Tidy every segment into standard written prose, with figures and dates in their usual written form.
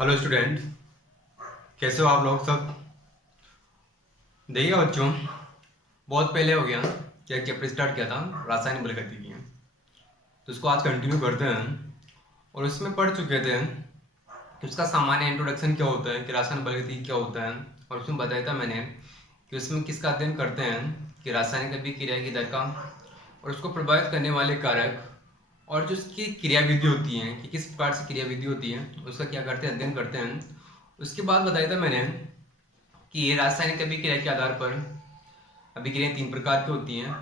Hello student, कैसे हो आप लोग सब। देखिए बच्चों, बहुत पहले हो गया कि एक चैप्टर स्टार्ट किया था रासायनिक बलगतिकी, तो उसको आज कंटिन्यू करते हैं। और उसमें पढ़ चुके थे कि उसका सामान्य इंट्रोडक्शन क्या होता है, कि रासायनिक बलगतिकी क्या होता है। और उसमें बताया था मैंने कि उसमें किसका अध्ययन करते हैं, कि रासायनिक अभिक्रिया की दर का और उसको प्रभावित करने वाले कारक, और जो उसकी क्रियाविधि होती है कि किस प्रकार से क्रियाविधि होती है उसका क्या करते हैं, अध्ययन करते हैं। उसके बाद बताया था मैंने कि ये रासायनिक अभिक्रिया के आधार पर अभिक्रियाएं तीन प्रकार की होती हैं।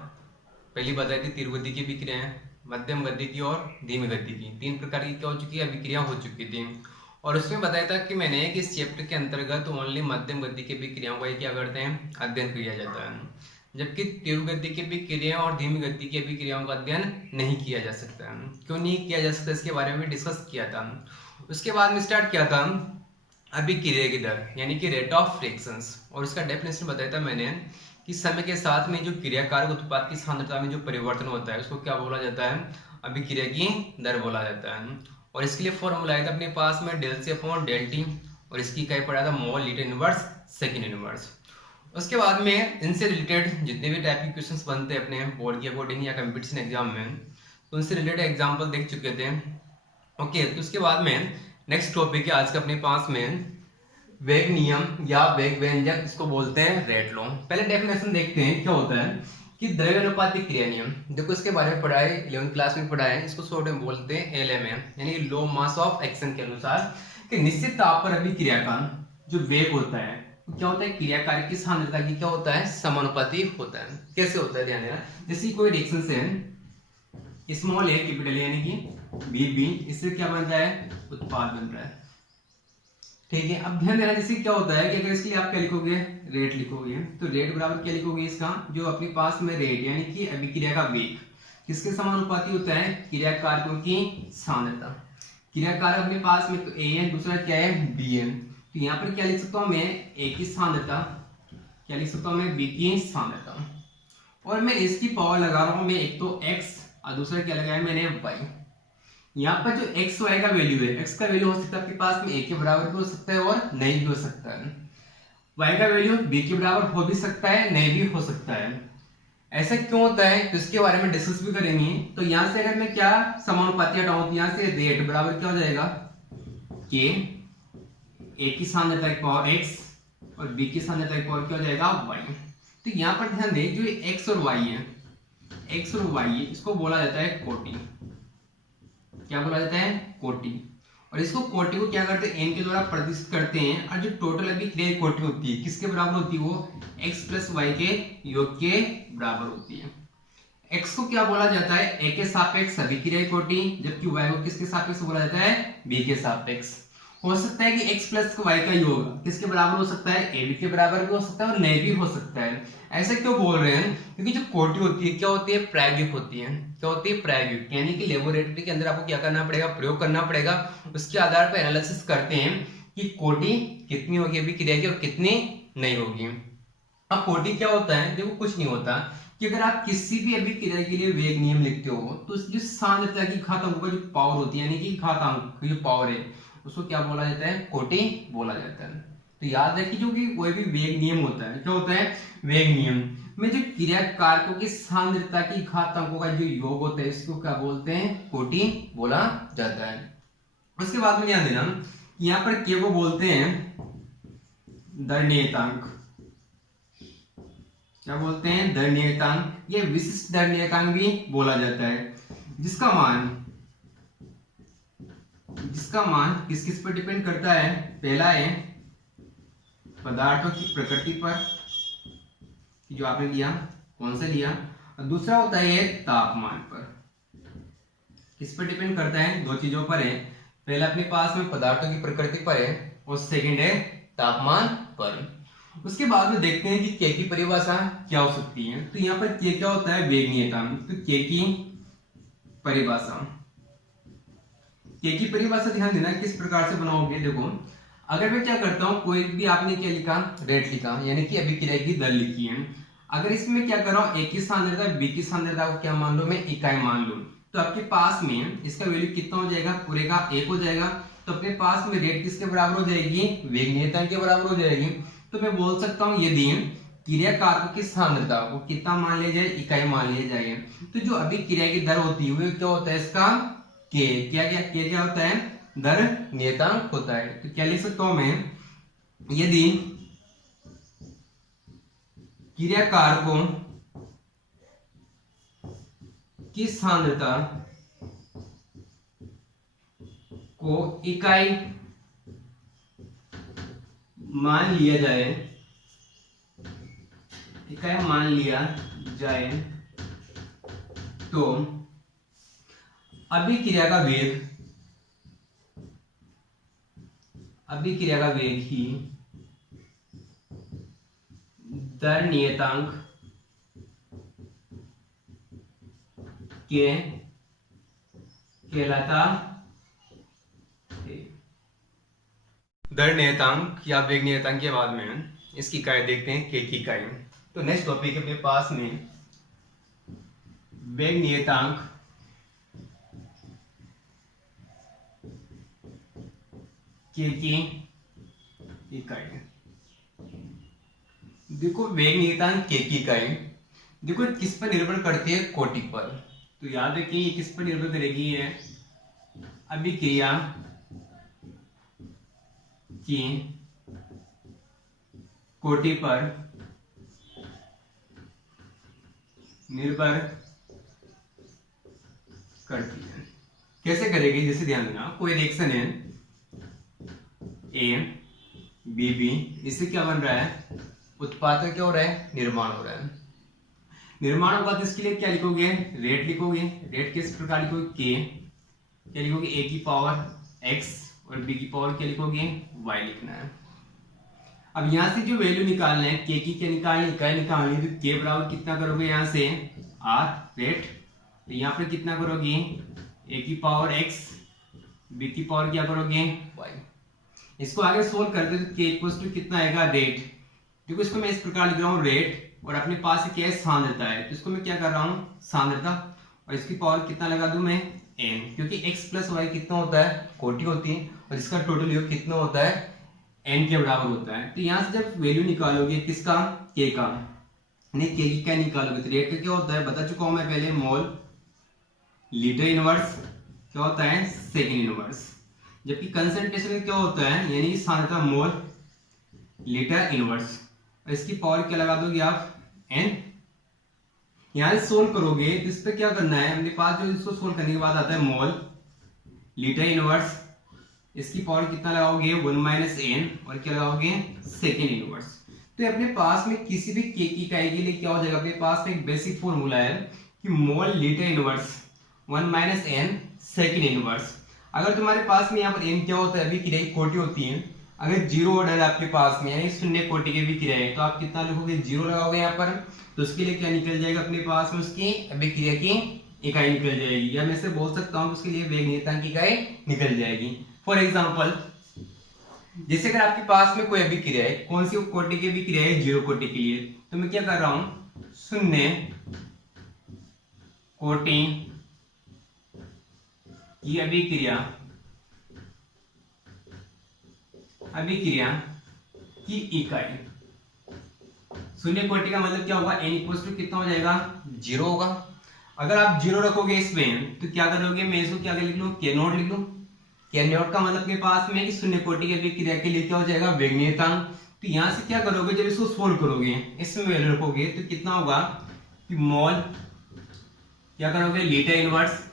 पहली बताई थी तीव्र गति की अभिक्रियाएं, मध्यम गति की और धीमी गति की। तीन प्रकार की क्या हो चुकी है, अभिक्रिया हो चुकी थी। और उसमें बताया था कि मैंने कि इस चैप्टर के अंतर्गत ओनली मध्यम गति की अभिक्रियाओं का क्या करते हैं, अध्ययन किया जाता है, जबकि तीव्र गति की अभिक्रियाओं और धीमी गति की अभिक्रियाओं का अध्ययन नहीं किया जा सकता है। क्यों नहीं किया जा सकता, इसके बारे में भी डिस्कस किया था। उसके बाद में स्टार्ट किया था अभिक्रिया की दर, यानी कि रेट ऑफ रिएक्शंस। और उसका डेफिनेशन बताया था मैंने कि समय के साथ में जो क्रियाकारक उत्पाद की सांद्रता में जो परिवर्तन होता है उसको क्या बोला जाता है, अभिक्रिया की दर बोला जाता है। और इसके लिए फॉर्मूला आया था अपने पास में del C upon del T, और इसकी इकाई पड़ा था mole litre inverse second inverse. उसके बाद में इनसे रिलेटेड जितने भी टाइप के क्वेश्चंस बनते हैं अपने बोर्ड के अकॉर्डिंग या कंपटीशन एग्जाम में, तो उनसे रिलेटेड एग्जाम्पल देख चुके थे। ओके, तो उसके बाद में नेक्स्ट टॉपिक है आज का अपने पास में वेग नियम या वेग व्यंजक, इसको बोलते हैं रेट लॉ। पहले डेफिनेशन देखते हैं क्या होता है कि द्रव्यानुपातिक क्रिया नियम। देखो इसके बारे में पढ़ा है, 11th क्लास में पढ़ा है। इसको शॉर्ट में बोलते हैं एलएमए, यानी लो मास ऑफ एक्शन के अनुसार कि निश्चित ताप पर अभिक्रिया का जो वेग होता है क्या होता है, क्रियाकारक की सांद्रता की क्या होता है, समानुपाती होता है। कैसे होता है ध्यान देना, जैसे कोई रिएक्शन से स्मॉल ए कैपिटल यानी कि बी बी, इससे क्या बन रहा है, उत्पाद बन रहा है। ठीक है, अब ध्यान देना जैसे क्या होता है कि अगर इसके लिए आप क्या लिखोगे, रेट लिखोगे, तो रेट बराबर क्या लिखोगे, इसका जो अपने पास में रेट यानी कि अभिक्रिया का वेग किसके समानुपाती होता है, क्रियाकारकों की सांद्रता। क्रियाकारक अपने पास में तो ए है, दूसरा क्या है बी है, तो यहाँ पर क्या लिख सकता हूँ मैं, ए की सांद्रता, क्या लिख सकता हूँ मैं, बी की सांद्रता। और मैं इसकी पावर लगा रहा हूँ मैं, एक तो एक्स और दूसरा क्या लगाया मैंने, वाई। यहाँ पर जो एक्स वाई का वैल्यू है, एक्स का वैल्यू हो सकता है आपके पास में ए के बराबर भी हो सकता है और नहीं भी हो सकता है। वाई का वैल्यू बी के बराबर हो भी सकता है, नहीं भी हो सकता है। ऐसा क्यों होता है, तो इसके बारे में डिस्कस भी करेंगे। तो यहाँ से अगर मैं क्या समानुपाती हटाऊं, तो यहाँ से रेट बराबर क्या हो जाएगा, के ए की सांद्रता की पावर एक्स और बी की सांद्रता की पावर क्या हो जाएगा, वाई। तो यहाँ पर ध्यान दें, जो एक्स और वाई है, एक्स और वाई है, इसको बोला जाता है कोटि। क्या बोला जाता है, कोटि। और इसको कोटि को क्या करते हैं, एन के द्वारा प्रदर्शित करते हैं। और जो टोटल अभिक्रिया कोटि होती है किसके बराबर होती है, वो x प्लस वाई के योग के बराबर होती है। x को क्या बोला जाता है, a के सापेक्ष अभिक्रिया कोटि, जबकि y को किसके सापेक्ष बोला जाता है, b के सापेक्ष। हो सकता है कि x प्लस y का योग किसके बराबर हो सकता है, a b के बराबर भी हो सकता है और नहीं भी हो सकता है। ऐसा क्यों बोल रहे हैं, क्योंकि जो कोटि होती है क्या होती है, प्रायोगिक होती है। क्या होती है, प्रायोगिक, यानी कि लेबोरेटरी के अंदर आपको क्या करना पड़ेगा, प्रयोग करना पड़ेगा। उसके आधार पर एनालिसिस करते हैं कि कोटि कितनी होगी अभिक्रिया की और कितनी नहीं होगी। अब कोटि क्या होता है, देखो कुछ नहीं होता कि अगर आप किसी भी अभिक्रिया के लिए वेग नियम लिखते हो, तो जो सांद्रता की घातांक का जो पावर होती है, यानी कि घातांक जो पावर है, उसको क्या बोला जाता है, कोटि बोला जाता है। तो याद रखिए, जो कि कोई भी वेग नियम होता है, क्या होता है, वेग नियम में जो क्रियाकारकों की सांद्रता की घातांकों का जो योग होता है, इसको क्या बोलते हैं, कोटि बोला जाता है। उसके बाद में ध्यान देना, यहाँ पर के को बोलते हैं दर नियतांक। क्या बोलते हैं, दर नियतांक। ये विशिष्ट दर नियतांक भी बोला जाता है, जिसका मान किस किस पर डिपेंड करता है। पहला है पदार्थों की प्रकृति पर, जो आपने लिया, कौन सा लिया, और दूसरा होता है तापमान पर। किस पर डिपेंड करता है, दो चीजों पर है। पहला अपने पास में पदार्थों की प्रकृति पर है और सेकंड है तापमान पर। उसके बाद में देखते हैं कि के की परिभाषा क्या हो सकती है। तो यहाँ पर के क्या होता है, वेग नियतांक। तो के की परिभाषा ध्यान देना किस प्रकार से बनाओगे। देखो, अगर मैं क्या करता हूं, कोई भी आपने क्या लिखा, रेट लिखा, यानी कि अभिक्रिया की दर लिखी है। अगर इसमें क्या कर रहा हूं, ए की सांद्रता बी की सांद्रता को क्या मान लो, मैं इकाई मान लूं, तो आपके पास में इसका वैल्यू कितना हो जाएगा, पूरे का 1 हो जाएगा। तो अपने पास में रेट किसके बराबर हो जाएगी, वेग नियतांक के बराबर हो जाएगी। तो मैं बोल सकता हूँ यदि क्रिया कारक की सांद्रता को कितना मान लिया जाए, इकाई मान लिया जाए, तो जो अभी क्रिया की दर होती है वो क्या होता है इसका के, क्या होता है, दर नियतांक होता है। तो क्या लिख सकता हूं मैं, यदि क्रिया कारकों की सांद्रता को इकाई मान लिया जाए, तो अभिक्रिया का वेग ही दर नियतांक के कहलाता है। दर नियतांक या वेग नियतांक के बाद में इसकी इकाई देखते हैं, के की इकाई। तो नेक्स्ट टॉपिक है अपने पास में वेग नियतांक के की इकाई। देखो वेग नियतांक के की इकाई देखो किस पर निर्भर करती है, कोटि पर। तो याद रखिए ये किस पर निर्भर करेगी, है अभिक्रिया की कोटि पर निर्भर करती है। कैसे करेगी, जैसे ध्यान देना, कोई रिएक्शन है ए बी बी, इससे क्या बन रहा है, उत्पाद क्या हो रहा है, निर्माण हो रहा है। निर्माण होगा तो इसके लिए क्या लिखोगे, रेट लिखोगे। रेट किस प्रकार लिखोगे, के क्या लिखोगे, ए की पावर एक्स और बी की पावर क्या लिखोगे, वाई लिखना है। अब यहां से जो वैल्यू निकालना है, के की क्या निकालनी, इकाई निकालनी, तो के बराबर कितना करोगे यहां से आर रेट, तो यहां पर कितना करोगे, ए की पावर एक्स, बी की पावर क्या करोगे, वाई। इसको आगे सोल्व करते तो के इक्वल्स टू कितना आएगा, रेट। देखो इसको मैं इस प्रकार लिख रहा हूँ रेट, और अपने पास क्या है, सांद्रता है, तो इसको मैं क्या कर रहा हूँ, सांद्रता, और इसकी पावर कितना लगा दूं मैं, n, क्योंकि x प्लस वाई कितना होता है, कोटि होती है, और इसका टोटल योग कितना होता है, n के बराबर होता है। तो यहाँ से जब वैल्यू निकालोगे किसका, k का, नहीं k की क्या निकालोगे, तो रेट का क्या होता है, बता चुका हूं मैं पहले, मोल लीटर इनवर्स क्या होता है, सेकेंड इनवर्स। जबकि कंसंट्रेशन क्या होता है, यानी सांद्रता मोल लीटर इनवर्स, और इसकी पावर क्या लगा दोगे आप, n। यहां से सोल्व करोगे तो इस पे क्या करना है, अपने पास जो इसको सोल्व करने के बाद आता है मोल लीटर इनवर्स, इसकी पावर कितना लगाओगे, 1 माइनस n, और क्या लगाओगे, सेकेंड इनवर्स। तो अपने पास में किसी भी के की इकाई के लिए क्या हो जाएगा, अपने पास में एक बेसिक फॉर्मूला है कि मोल litre inverse 1 minus n second inverse. अगर तुम्हारे पास में यहाँ पर n क्या होता है, अभी क्रिया की कोटि होती है, अगर जीरो ऑर्डर आपके पास में यानी शून्य कोटि के भी क्रिया है, तो आप कितना लिखोगे, जीरो लगाओगे यहाँ पर, तो उसके लिए क्या निकल जाएगा अपने पास में, उसकी अभिक्रिया की इकाई निकल जाएगी, या मैं से बोल सकता हूँ उसके लिए वेग नियतांक की इकाई निकल जाएगी। फॉर एग्जांपल, जैसे अगर आपके पास में कोई अभिक्रिया है, कौन सी कोटि की अभिक्रिया है, जीरो कोटि के लिए, तो मैं क्या कर रहा हूं, शून्य कोटि की अभिक्रिया की इकाई। शून्य कोटि का मतलब क्या होगा, n इक्वल्स टू कितना हो जाएगा, जीरो होगा। अगर आप जीरो रखोगे इसमें तो क्या करोगे, मैं इसको क्या लिख लूं, के नॉट लिख लूं। के नॉट का मतलब के पास में कि शून्य कोटि की अभिक्रिया के लिए क्या हो जाएगा, वेग नियतांक। तो यहां से क्या करोगे, जब इसको सोल्व करोगे, इसमें वैल्यू रखोगे तो कितना होगा कि मोल क्या करोगे, लीटर इनवर्स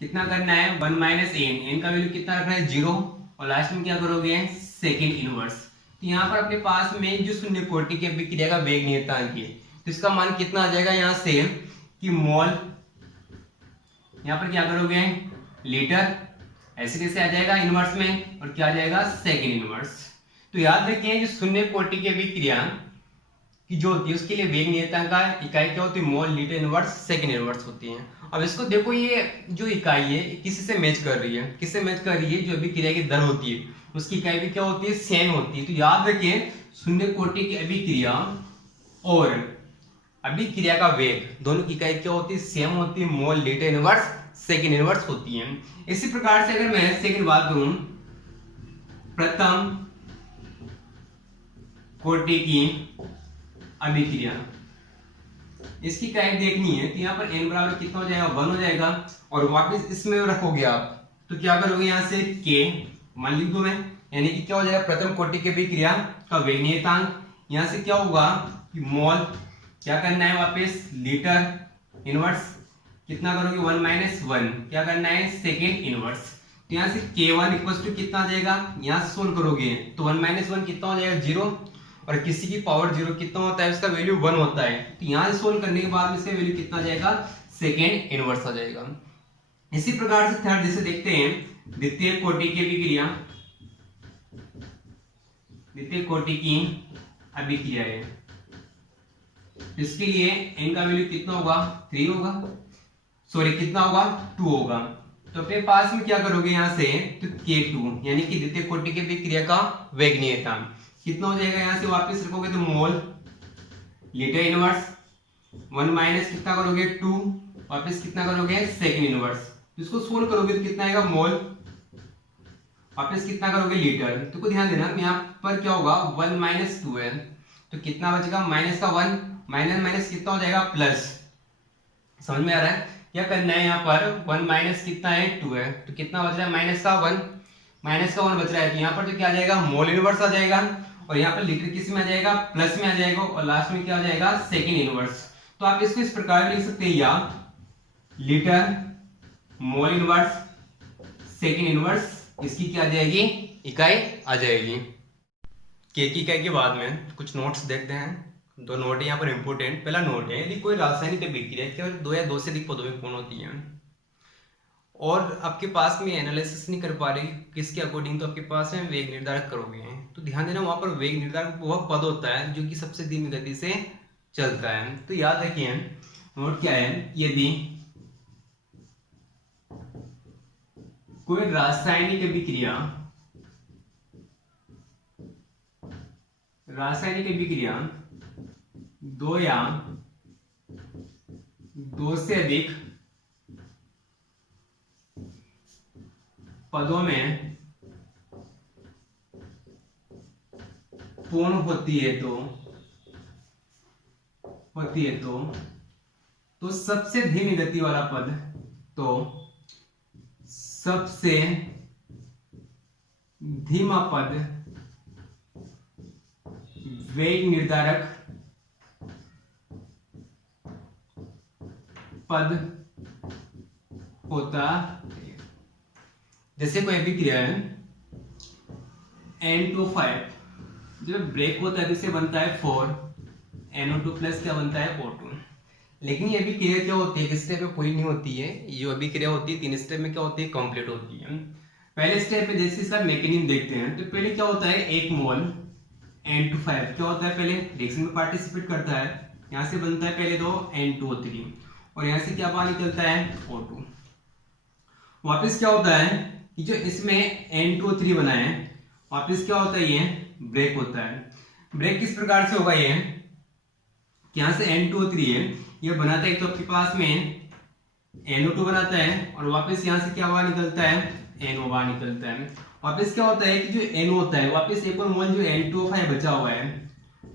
कितना करना है, 1 माइनस n का वैल्यू कितना रखना है, जीरो, और लास्ट में क्या करोगे, सेकेंड इनवर्स। तो यहाँ पर अपने पास में जो शून्य कोटि की अभिक्रिया का वेग नियतांक है, तो इसका मान कितना आ जाएगा यहाँ से कि मोल, यहाँ पर क्या करोगे, लीटर, ऐसे कैसे आ जाएगा इनवर्स में, और क्या आ जाएगा, सेकेंड इनवर्स। तो याद रखिए जो शून्य कोटि की अभिक्रिया की जो होती है उसके लिए वेग नियतांक का इकाई क्या होती है, मोल लीटर इनवर्स सेकेंड इनवर्स होती है। अब इसको देखो, ये जो इकाई है किसी से मैच कर रही है, किससे मैच कर रही है, जो अभिक्रिया की दर होती है उसकी इकाई भी क्या होती है, सेम होती है। तो याद रखिए शून्य कोटि की अभिक्रिया और अभिक्रिया का वेग दोनों की इकाई क्या होती है, सेम होती है, मोल लीटर इनवर्स सेकेंड इनवर्स होती है। इसी प्रकार से अगर मैं सेकेंड बात करूं, प्रथम कोटि की अभिक्रिया, इसकी टाइप देखनी है तो यहाँ पर n बराबर कितना हो जाएगा, 1 हो जाएगा, और वापस इसमें रखोगे आप तो क्या करोगे, यहाँ से k मान लिख दो मैं, यानी कि क्या हो जाएगा, प्रथम कोटि की अभिक्रिया का वेग नियतांक, यहाँ से क्या होगा कि मोल, क्या करना है वापस लीटर इनवर्स, कितना करोगे 1 माइनस 1, क्या करना है सेकेंड इनवर्स, तो यहाँ से k1 इक्वल टू कितना आ जाएगा, यहाँ से सोल्व करोगे तो 1 माइनस 1 कितना हो जाएगा 0, और किसी की पावर 0 कितना होता है, उसका वैल्यू 1 होता है, तो यहाँ से सोल्व करने के बाद में इसका वैल्यू कितना आ जाएगा, सेकेंड इनवर्स आ जाएगा। इसी प्रकार से थर्ड जिसे देखते हैं द्वितीय कोटि की अभिक्रिया, द्वितीय कोटि की अभिक्रिया है, इसके लिए n का वैल्यू कितना होगा 3 होगा, सॉरी कितना होगा 2 होगा, तो अपने पास में क्या करोगे यहाँ से तो K2 यानी कि द्वितीय कोटि की अभिक्रिया का वेग नियतांक कितना हो जाएगा, यहाँ से वापस रखोगे तो मोल लीटर इनवर्स 1 माइनस कितना करोगे 2, वापस कितना करोगे सेकेंड इनवर्स, इसको सोल्व करोगे तो कितना आएगा मोल, वापस कितना करोगे लीटर, तो को ध्यान देना यहाँ पर क्या होगा 1 माइनस 2 है, तो कितना बचेगा माइनस का 1, माइनस माइनस कितना हो जाएगा प्लस, समझ में आ रहा है, क्या करना है यहाँ पर 1 माइनस कितना है 2 है, तो कितना बच रहा है माइनस का 1, माइनस का 1 बच रहा है, तो यहाँ पर तो क्या आ जाएगा मोल इनवर्स आ जाएगा, और यहाँ पर लीटर किस में आ जाएगा प्लस में आ जाएगा, और लास्ट में क्या आ जाएगा सेकेंड इनवर्स, तो आप इसको इस प्रकार लिख सकते हैं, या litre mole inverse second inverse, इसकी क्या आ जाएगी इकाई आ जाएगी। के की इकाई के बाद में कुछ नोट्स देखते हैं, दो नोट है यहाँ पर इंपोर्टेंट। पहला नोट है, यदि कोई रासायनिक अभिक्रिया केवल 2 या 2 से अधिक पदों में पूर्ण होती है और आपके पास में एनालिसिस नहीं कर पा रहे किसके अकॉर्डिंग, तो आपके पास में वेग निर्धारक करोगे, तो ध्यान देना वहां पर वेग निर्धारक वह पद होता है जो कि सबसे धीमी गति से चलता है। तो याद रखिए नोट क्या है, यदि कोई रासायनिक अभिक्रिया 2 या 2 से अधिक पदों में पूर्ण होती है तो सबसे धीमी गति वाला पद, तो सबसे धीमा पद वेग निर्धारक पद होता है। जैसे कोई अभिक्रिया है N2O5, जब ब्रेक होता है तो इसे बनता है 4 NO2 प्लस क्या बनता है O2, लेकिन ये अभिक्रिया क्या होती है, किस स्टेप में पूरी नहीं होती है, ये जो अभिक्रिया होती है 3 स्टेप में क्या होती है कंप्लीट होती है। पहले स्टेप में जैसे इसका मैकेनिज्म देखते हैं, तो पहले क्या होता है, एक मोल N2O5 क्या होता है, पहले रिएक्शन में पार्टिसिपेट करता है, यहाँ से बनता है पहले तो N2O3, और यहाँ से क्या बाहर निकलता है O2, वापिस क्या होता है कि जो इसमें N2O3 बना है, वापिस क्या होता है, ये ब्रेक होता है। ब्रेक किस प्रकार से होगा, ये यहाँ से N2O3 है, ये बनाता है, तो आपके पास में NO2 बनाता है, और वापस यहाँ से क्या बाहर निकलता है, NO बाहर निकलता है। वापस क्या होता है कि जो NO होता है, वापस एक और मोल जो N2O5 बचा हुआ है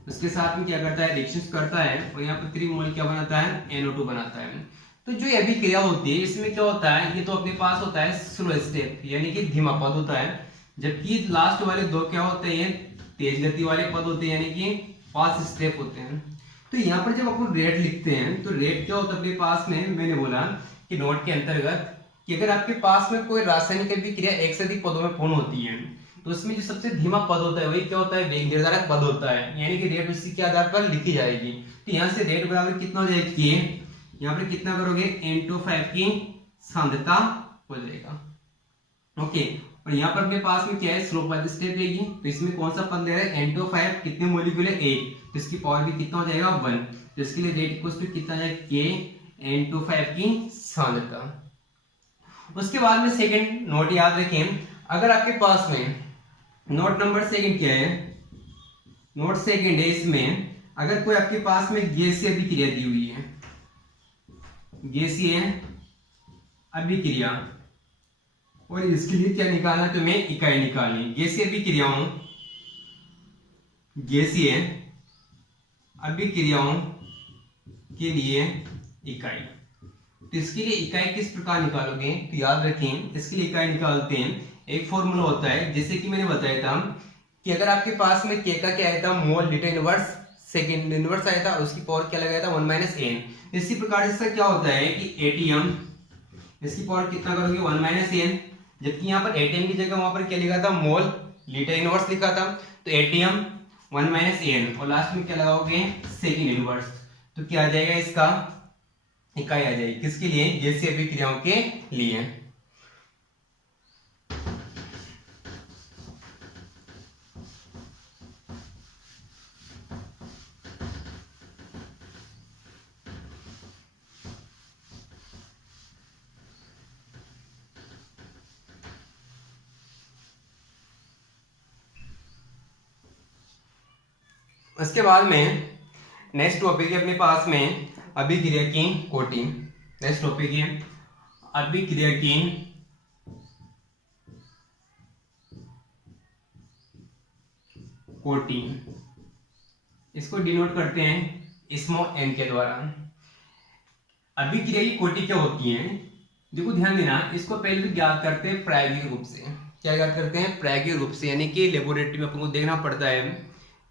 उसके साथ में क्या करता है, रिएक्शन करता है, और यहाँ पर 3 मोल क्या बनाता है, NO2 बनाता है। तो जो ये अभिक्रिया होती है इसमें क्या होता है, ये तो अपने पास होता है स्लो स्टेप यानी कि धीमा पद होता है, जबकि लास्ट वाले 2 क्या होते हैं, तेज गति वाले पद होते हैं, यानी कि फास्ट स्टेप होते हैं। तो यहाँ पर जब अपन रेट लिखते हैं तो रेट क्या होता है अपने पास में, मैंने बोला कि नोट के अंतर्गत कि अगर आपके पास में कोई रासायनिक अभिक्रिया 1 से अधिक पदों में पूर्ण होती है तो उसमें जो सबसे धीमा पद होता है वही क्या होता है, वेग निर्धारक पद होता है, यानी कि रेट उसी के आधार पर लिखी जाएगी। तो यहाँ से रेट बराबर कितना हो जाएगा, के यहाँ पर कितना करोगे N2O5 की सांद्रता हो जाएगा, ओके। और यहाँ पर अपने पास में क्या है, स्लोप वाली स्टेप रहेगी, तो इसमें कौन सा पद दे रहा है, N2O5 कितने मॉलिक्यूल है, 1, तो इसकी पावर भी कितना हो जाएगा 1, तो इसके लिए रेट इक्वल टू कितना जाएगा, के N2O5 की सांद्रता। उसके बाद में सेकंड नोट याद रखें, अगर आपके पास में नोट नंबर सेकंड क्या है, नोट सेकंड है, इसमें अगर कोई आपके पास में गैसीय अभिक्रिया दी हुई है, गैसीय अभिक्रिया, और इसके लिए क्या निकालना है तुम्हें, इकाई निकालनी। गैसीय अभिक्रियाओं, गैसीय अभिक्रियाओं के लिए इकाई। तो इसके लिए इकाई किस प्रकार निकालोगे, तो याद रखें इसके लिए इकाई निकालते हैं, एक फॉर्मूला होता है, जैसे कि मैंने बताया था कि अगर आपके पास में के का क्या आया था, mole litre inverse second inverse आया था, और उसकी पावर क्या लगाया था 1 माइनस एन। इसी प्रकार से क्या होता है कि एटीएम, इसकी पावर कितना करोगे 1 माइनस एन, जबकि यहाँ पर एटीएम की जगह वहां पर क्या लिखा था, मोल लीटर इनवर्स लिखा था, तो एटीएम 1 माइनस एन, और लास्ट में क्या लगाओगे सेकेंड इनवर्स, तो क्या आ जाएगा, इसका इकाई आ जाएगी। किसके लिए, गैसीय अभिक्रियाओं के लिए। उसके बाद में नेक्स्ट टॉपिक है अपने पास में अभिक्रिया की कोटि। नेक्स्ट टॉपिक है अभिक्रिया की कोटि। इसको डिनोट करते हैं स्मॉल एन के द्वारा। अभिक्रिया की कोटि क्या होती है, देखो ध्यान देना, इसको पहले तो ज्ञात करते हैं प्रायोगिक रूप से। क्या ज्ञात करते हैं, प्रायोगिक रूप से, यानी कि लेबोरेटरी में अपन को देखना पड़ता है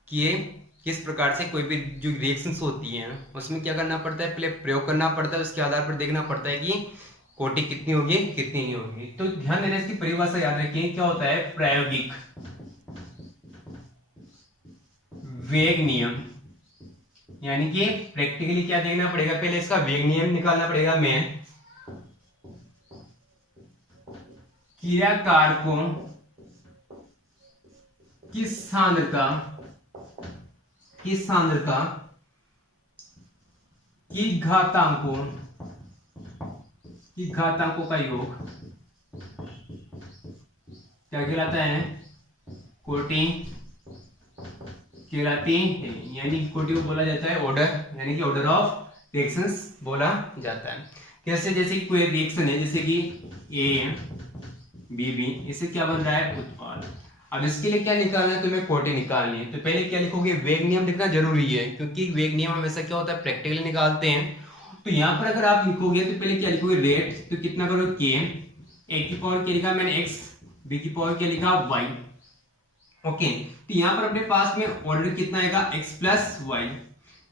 कि ये किस प्रकार से कोई भी जो रिएक्शंस होती हैं उसमें क्या करना पड़ता है, पहले प्रयोग करना पड़ता है, उसके आधार पर देखना पड़ता है कि कोटि कितनी होगी कितनी नहीं होगी। तो ध्यान देना, इसकी परिभाषा याद रखिए, क्या होता है, प्रायोगिक वेग नियम, यानी कि प्रैक्टिकली क्या देखना पड़ेगा, पहले इसका वेग नियम निकालना पड़ेगा। मैं क्रिया कारकों की सांद्रता की घातांकों का योग क्या कहलाता है, कोटि कहलाती है। यानी कोटि को बोला जाता है ऑर्डर, यानी कि ऑर्डर ऑफ रिएक्शंस बोला जाता है। कैसे, जैसे कि कोई रिएक्शन है, जैसे कि ए बी बी, इससे क्या बन रहा है, उत्पाद। अब इसके लिए क्या निकालना है, तुम्हें कोटि निकालनी है। तो पहले क्या लिखोगे, वेग नियम लिखना जरूरी है, क्योंकि वेग नियम हमेशा क्या होता है, प्रैक्टिकली निकालते हैं। तो यहाँ पर अगर आप लिखोगे तो पहले क्या लिखोगे, रेट, तो कितना करोगे के, ए की पावर क्या लिखा मैंने एक्स, बी की पावर क्या लिखा वाई। ओके, तो यहाँ पर अपने पास में ऑर्डर कितना आएगा, एक्स प्लस वाई,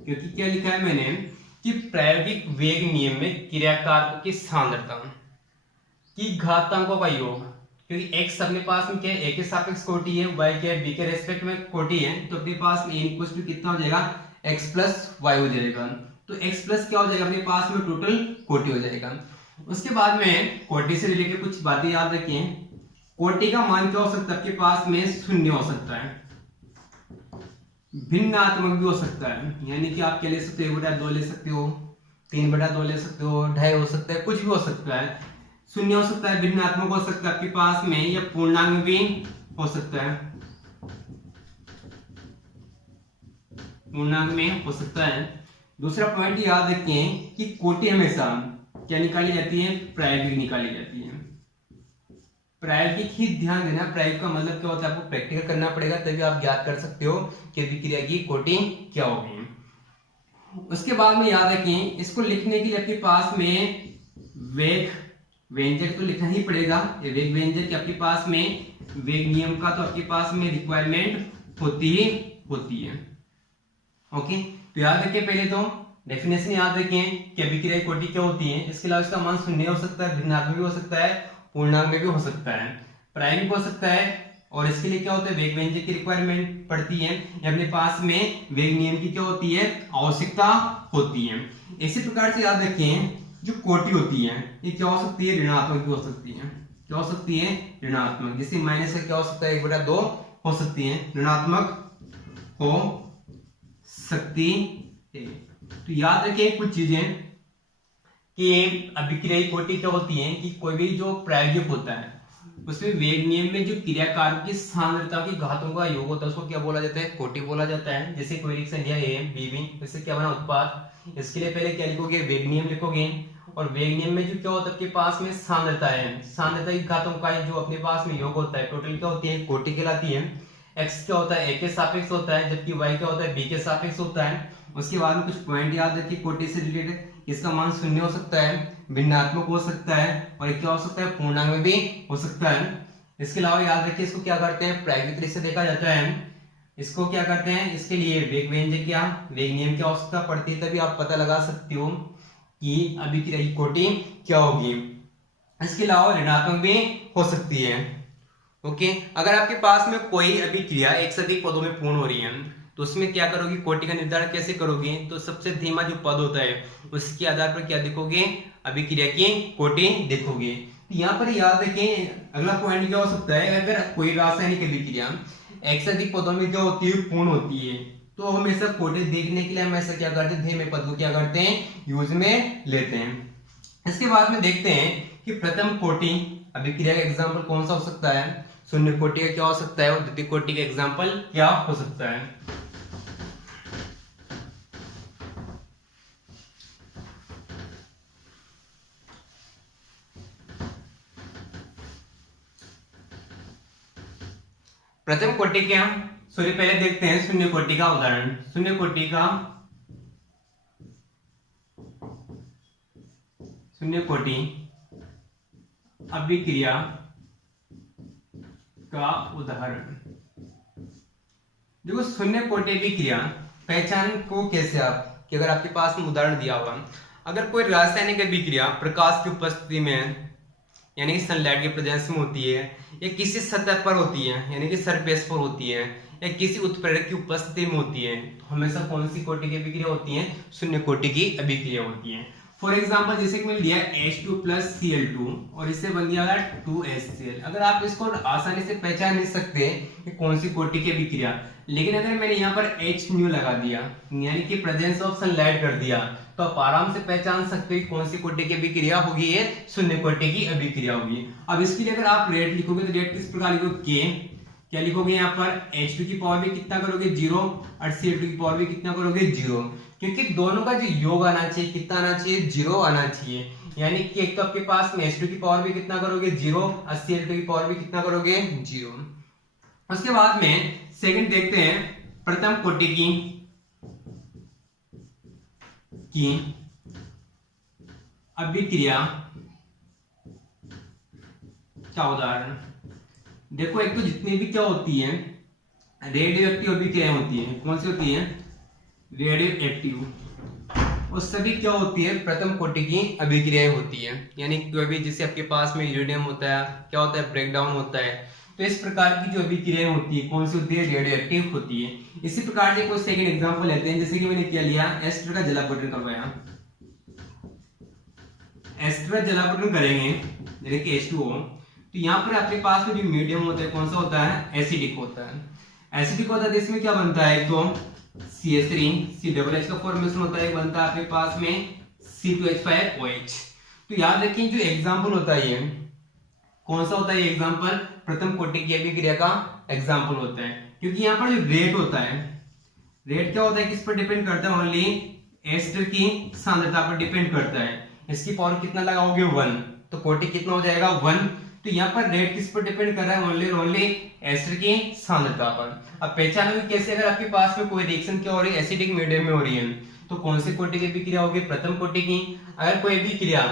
क्योंकि क्या लिखा है मैंने कि प्रायोगिक वेग नियम में क्रियाकारकों की सांद्रता की घातांकों का योग, क्योंकि x अपने पास में क्या है, a के सापेक्ष कोटि है, y क्या है, b के रेस्पेक्ट में कोटि है, तो अपने पास में इक्वल टू कितना हो जाएगा, x प्लस वाई हो जाएगा। तो x प्लस क्या हो जाएगा, अपने पास में टोटल कोटि हो जाएगा। उसके बाद में कोटि से रिलेटेड कुछ बातें याद रखिए। कोटि का मान क्या हो सकता है, आपके पास में शून्य हो सकता है, भिन्नात्मक भी हो सकता है, यानी कि आप क्या ले सकते हो, 1/2 ले सकते हो, 3/2 ले सकते हो, 2.5 हो सकता है, कुछ भी हो सकता है। शून्य हो सकता है, भिन्नात्मक हो सकता है आपके पास में, या पूर्णांक भी हो सकता है, पूर्णांक में हो सकता है। दूसरा पॉइंट याद रखें कि कोटि हमेशा क्या निकाली जाती है, प्रायोगिक निकाली जाती है। प्रायोगिक ही ध्यान देना, प्रायोगिक का मतलब क्या होता है, आपको प्रैक्टिकल करना पड़ेगा, तभी आप ज्ञात कर सकते हो कि अभिक्रिया की कोटि क्या होगी। उसके बाद में याद रखें, इसको लिखने के लिए आपके पास में वेग व्यंजक तो लिखना ही पड़ेगा। ये वेग व्यंजक आपके पास में वेग नियम का तो आपके पास में रिक्वायरमेंट होती है। ओके, तो याद रखिए, पहले तो डेफिनेशन याद रखें कि अभिक्रिया कोटि क्या होती है। इसके अलावा इसका मान शून्य हो सकता है, भिन्नात्मक भी हो सकता है, पूर्णांक में भी हो सकता है, प्रायोगिक हो सकता है, और इसके लिए क्या होता है, वेग व्यंजक की रिक्वायरमेंट पड़ती है, अपने पास में वेग नियम की क्या होती है, आवश्यकता होती है। इसी प्रकार से याद रखें, जो कोटि होती है ये क्या हो सकती है, ऋणात्मक भी हो सकती है। क्या हो सकती है, ऋणात्मक, जैसे माइनस का क्या हो सकता है, 1/2 हो सकती है, ऋणात्मक हो सकती है। तो याद रखिए कुछ चीजें कि अभिक्रिया कोटि क्या होती है, कि कोई भी जो प्रायोगिक होता है उसमें वेग नियम में जो क्रियाकारक की सांद्रता की घातों का योग होता है उसको क्या बोला जाता है, कोटि बोला जाता है। जैसे कोई रिएक्शन लिया ए बी बी, इससे क्या बना, उत्पाद। इसके लिए पहले क्या लिखोगे, वेग नियम लिखोगे, और वेग नियम में जो क्या होता है आपके पास में सांद्रता है, सांद्रता की घातों का जो अपने पास में योग होता है, टोटल क्या होती है, कोटि कहलाती है। x क्या होता है, a के सापेक्ष होता है, जबकि y क्या होता है, b के सापेक्ष होता है। उसके बाद में कुछ पॉइंट याद रखिए कोटि से रिलेटेड, इसका मान शून्य हो सकता है, भिन्नात्मक हो सकता है, और क्या हो सकता है, पूर्णांक में भी हो सकता है। इसके अलावा याद रखिए इसको क्या करते हैं, प्रायोगिक तरीके से देखा जाता है, इसको क्या करते हैं, इसके लिए वेग व्यंजक क्या, वेग नियम क्या हो सकता पड़ती है, तभी आप पता लगा सकते हो कि अभिक्रिया की कोटि क्या होगी। इसके अलावा ऋणात्मक भी हो सकती है। ओके, अगर आपके पास में कोई अभिक्रिया एक से अधिक पदों में पूर्ण हो रही है तो उसमें क्या करोगे, कोटि का निर्धारण कैसे करोगे, तो सबसे धीमा जो पद होता है उसके आधार पर क्या देखोगे, अभिक्रिया की कोटि देखोगे। यहाँ पर याद रखें अगला पॉइंट क्या हो सकता है, अगर कोई रासायनिक अभिक्रिया एक से अधिक पदों में क्या होती है, पूर्ण होती है, तो हमेशा कोटि देखने के लिए हमेशा क्या करते हैं, धीमे पद को क्या करते हैं, यूज में लेते हैं। इसके बाद में देखते हैं कि प्रथम कोटि अभिक्रिया का एग्जाम्पल कौन सा हो सकता है, शून्य कोटि का क्या हो सकता है, और द्वितीय कोटि का एग्जाम्पल क्या हो सकता है। प्रथम कोटि क्या, सूर्य पहले देखते हैं शून्य कोटि का उदाहरण। शून्य कोटि अभिक्रिया का उदाहरण। देखो शून्य कोटि अभिक्रिया पहचान को कैसे आप, कि अगर आपके पास में उदाहरण दिया हुआ, अगर कोई रासायनिक अभिक्रिया प्रकाश की उपस्थिति में यानी कि सनलाइट के प्रेजेंस में होती है, या किसी सतह पर होती है यानी कि सरफेस पर होती है, या किसी उत्प्रेरक की उपस्थिति में होती है, तो हमेशा कौन सी कोटि की अभिक्रिया होती है, शून्य कोटि की अभिक्रिया होती है। फॉर एग्जाम्पल जैसे कि मैंने लिया H2 + Cl2 और इससे बन गया 2HCl। अगर आप इसको आसानी से पहचान नहीं सकते कि कौन सी कोटि की अभिक्रिया, लेकिन अगर मैंने यहाँ पर H न्यू लगा दिया यानी कि प्रेजेंस ऑफ सनलाइट कर दिया, तो आप आराम से पहचान सकते हैं कौन सी कोटि की अभिक्रिया होगी, ये शून्य कोटि की अभिक्रिया होगी। अब इसके लिए अगर आप रेट लिखोगे तो रेट किस प्रकार लिखोगे, क्या लिखोगे, यहाँ पर H2 की पावर भी कितना करोगे, 0, और Cl2 की पावर भी कितना करोगे, 0, क्योंकि दोनों का जो योग आना चाहिए कितना आना चाहिए, 0 आना चाहिए। यानी कि एक तो आपके पास में H2 की पावर भी कितना करोगे, 0, और Cl2 की पावर भी कितना करोगे, 0। उसके बाद में सेकंड देखते हैं प्रथम कोटि की अभिक्रिया का उदाहरण। देखो एक तो जितनी भी क्या होती है रेडियो एक्टिव अभिक्रिया होती है, कौन सी होती है, रेडियो एक्टिव, और सभी क्या होती है, प्रथम कोटि की अभिक्रियाएं होती है। यानी कि जैसे आपके पास में यूरेनियम होता है, क्या होता है, ब्रेकडाउन होता है, तो इस प्रकार की जो अभिक्रियाएं होती है कौन सी होती है, रेडियो एक्टिव होती है। इसी प्रकार से कोई सेकंड एग्जांपल लेते हैं, जैसे कि मैंने क्या लिया, एस्टर का जलावटन करवाया, एस्टर का जलावटन करेंगे यानी कि H2O, तो यहाँ पर आपके पास में जो मीडियम होता है कौन सा होता है, एसिडिक होता है। एसिडिक होता है तो इसमें क्या बनता है, तो CH3 CH का फॉर्मेशन होता है, बनता है आपके पास में C2H5OH। तो याद रखिए जो एग्जांपल होता है ये कौन सा होता है, ये एग्जांपल प्रथम कोटि की अभिक्रिया का एग्जांपल होता है, क्योंकि यहाँ पर जो रेट होता है, रेट क्या होता है, किस पर डिपेंड करता है, ओनली एस्टर की सांद्रता पर डिपेंड करता है। इसकी पावर कितना लगाओगे, 1, तो कोटि कितना हो जाएगा, 1। तो यहाँ पर रेट किस पर डिपेंड कर रहा है, ओनली एस्टर की सांद्रता पर। अब पहचानोगे कैसे, अगर आपके पास में कोई रिएक्शन क्या हो रही है, एसिडिक मीडियम में हो रही है, तो कौन सी कोटि की अभिक्रिया होगी, प्रथम कोटि की। अगर कोई अभिक्रिया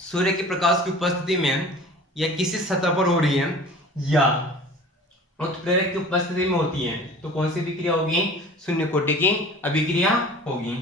सूर्य के प्रकाश की उपस्थिति में या किसी सतह पर हो रही है या उत्प्रेरक की उपस्थिति में होती है, तो कौन सी अभिक्रिया होगी, शून्य कोटि की अभिक्रिया होगी।